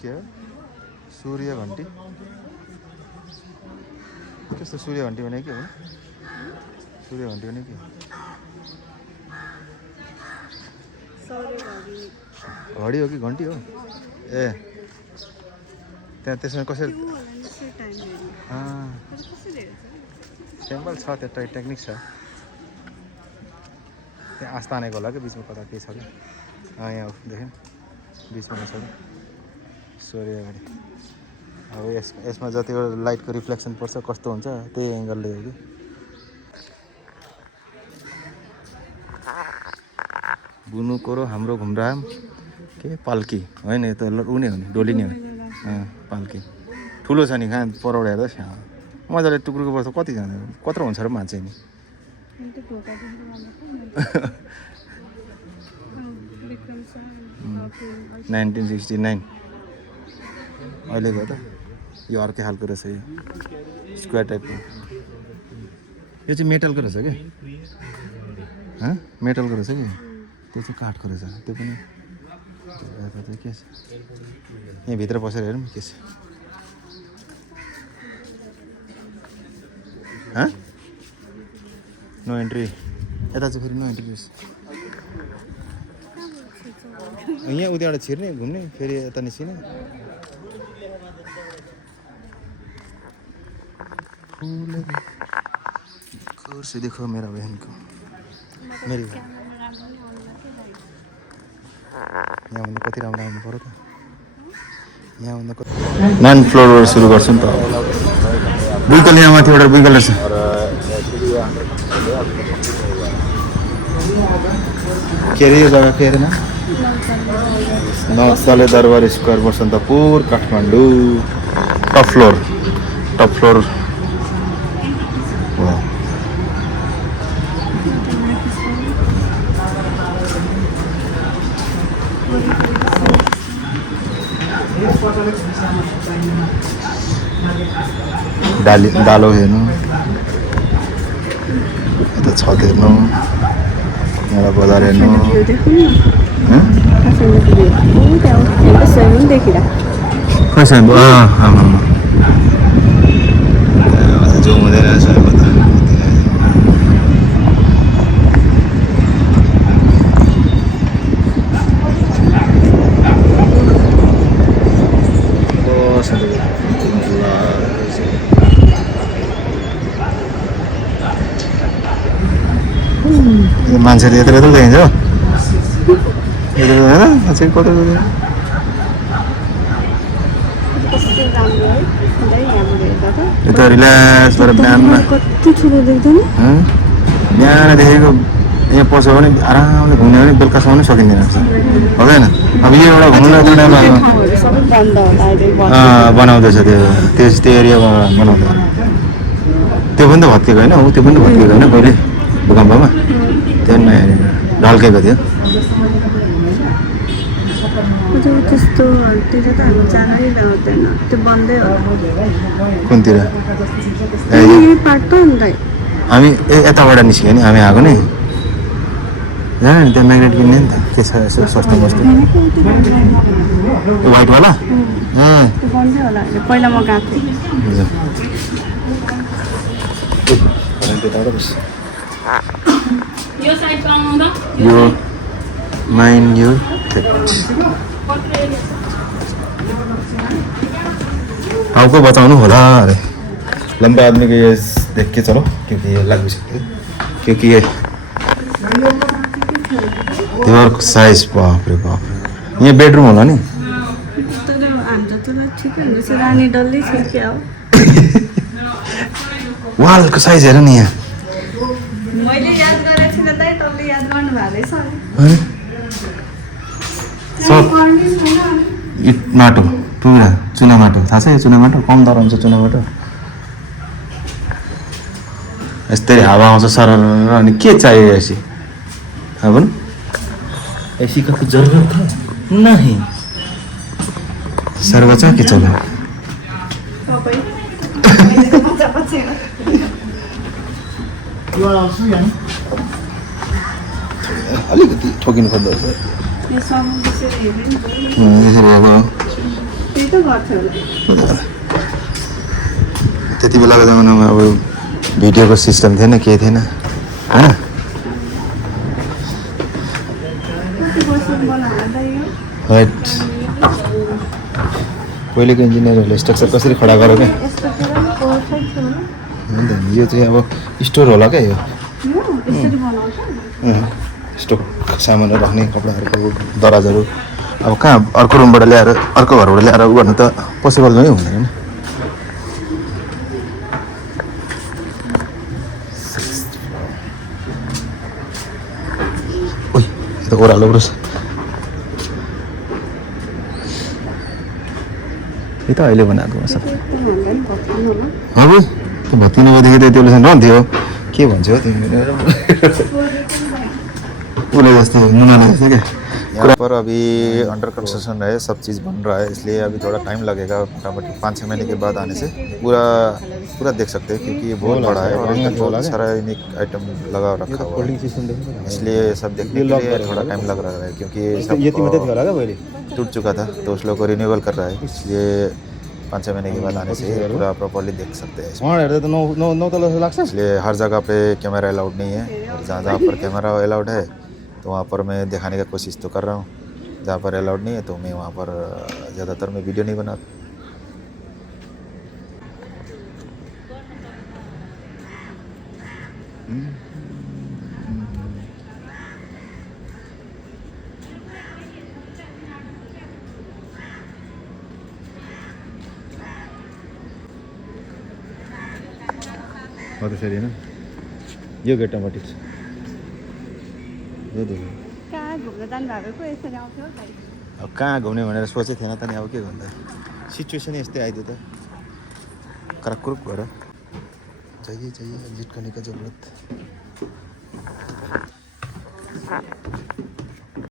के हो सूर्य घन्टी कस्तो सूर्य घन्टी भने के हो सूर्य घन्टी भने के घडी हो कि घन्टी हो ए त्यहाँ त्यसमा कसरी सिम्बल छ त्यो टेक्निक छ त्यहाँ आस्तानेको होला कि बिचमा कता के छ कि यहाँ देख्यौँ बिचमा छ कि सूर्य घडी अब यसमा जतिवटा लाइटको रिफ्लेक्सन पर्छ कस्तो हुन्छ त्यही एङ्गलले हो कि बुनुकोरो हाम्रो घुमराम के पाल्की होइन यो त उ नै हो नि डोली नै हो पाल्की ठुलो छ नि कहाँ परौडा हेर्दा स्याहाँ मजाले टुक्रुको बस्दा कति जान्छ कत्रो हुन्छ र मान्छे नि 1969 अहिलेको त यो अर्कै खालको रहेछ यो स्क्वायर टाइपको यो चाहिँ मेटलको रहेछ कि मेटलको रहेछ कि त्यो चाहिँ काठको रहेछ त्यो पनि के छ यहाँभित्र बसेर हेरौँ के छ नो एन्ट्री यता चाहिँ फेरि नो एन्ट्री यहाँ उताबाट छिर्ने घुम्ने फेरि यता निस्किने से देखो मेरा बहन को मेरी यहाँ भन्दा कति राम्रो आउनु पऱ्यो त यहाँ भन्दा कति 9 फ्लोरबाट सुरु गर्छौँ त बुइकल यहाँ माथि एउटा बुइकल रहेछ के अरे यो जग्गा के अरे न Nautale Durbar square Basantapur Kathmandu top floor डालो हेर्नु यता छत हेर्नु यहाँ बजार हेर्नु पैसा जो हुँदैन मान्छेले यत्रो यत्रो देखिन्छ मान्छे कता यता रिल्याक्स गरेर बिहानमा बिहान देखेको यहाँ पर्छ भने आरामले घुम्ने भने बेलुकासम्म पनि सकिँदैन रहेछ हो होइन अब यो एउटा घुम्नु बनाउँदैछ त्यो एरियामा बनाउँदा त्यो पनि त भत्किएको होइन त्यो पनि त भत्किएको होइन कहिले भूकम्पमा त्यो नयाँ ढल्केको थियो त्यस्तोतिर त हामी जानै भ्याउँदैन त्यो बन्दै हो कुनतिर हामी यताबाट निस्क्यो नि हामी आएको नि जाने नि त्यहाँ म्याग्नेट किन्ने नि त के छ यसो सस्तो मस्तो यो वाइटवाला पहिला म गएको थिएँ यो माइन्ड यो आपको बताउनु होला अरे लंबा आदमी को ये देख के चलो क्योंकि ये लग भी सकते क्योंकि ये दीवार को साइज बाप रे ये बेडरूम होला नि वाल को साइज हेर नि यहाँ मैले याद गरेको थिएन दाइ तपाईले याद गर्नु भएको सब इट माटो टुरा चुना माटो थाहा छ यो चुना माटो कम दर हुन्छ चुना माटो यस्तै हावा आउँछ सर अनि के चाहियो एसी अब एसी का कुछ जरूरत है नहीं सर बचा के चलो अलिकति ठोकिनु खोज्दो रहेछ यो समूह त्यसरी हेर्ने नि भयो। यसरी अब त्यही त गर्थ्यो होला। त्यति बेलाको जमानामा अब भिडियोको सिस्टम थिएन केही थिएन होइन कति वर्षको बनाउला त यो? राइट पहिलेको इन्जिनियरहरूले स्ट्रक्चर कसरी खडा गरेर क्या यस्तो कुरा नि कोठै थियो होला। हो नि त यो चाहिँ अब स्टोर होला क्या यो यो यसरी बनाउँछ? स्टोक सामानहरू राख्ने कपडाहरूको दराजहरू अब कहाँ अर्को रुमबाट ल्याएर अर्को घरबाट ल्याएर उ गर्नु त पोसिबल नै हुँदैन नि ओइ यो त ओह्रालो रहेछ यो त अहिले बनाएको हो सब एकदम हामीलाई नि भत्किनु होला। अब त्यो भत्किनु भएदेखि त त्यसले चाहिँ रहन्थ्यो के भन्छ हो तिमी उसले जस्तो मुनाले जस्तो क्या यहाँ पर अभी अंडर कंस्ट्रक्शन है सब चीज़ बन रहा है इसलिए अभी थोड़ा टाइम लगेगा मोटामोटी 5-6 महीने के बाद आने से पूरा देख सकते हैं क्योंकि ये बहुत बड़ा है और इसमें बहुत सारा यूनिक आइटम लगा रखा हुआ है इसलिए सब देखने के लिए थोड़ा टाइम लग रहा है क्योंकि सब टूट चुका था तो उस लोग को रिन्यूअल कर रहा है इसलिए 5-6 महीने के बाद आने से पूरा प्रॉपर्ली देख सकते हैं इसलिए हर जगह पे कैमरा अलाउड नहीं है और जहाँ जहाँ पर कैमरा अलाउड है तो वहाँ पर मैं दिखाने का कोशिश तो कर रहा हूँ जहाँ पर अलाउड नहीं है तो मैं वहाँ पर ज़्यादातर मैं वीडियो नहीं बनाता हो त्यसरी होइन यो गेटमा ठिक छ यो देख्नु कहाँ घुम्न जानु भएको यसरी आउँथ्यो गाडी। अब कहाँ घुम्ने भनेर सोचेको थिएन त नि अब के भन्दा सिचुएसन यस्तै आइदियो त कराकुरुक भएर चाहिए एग्जिट करने का जरूरत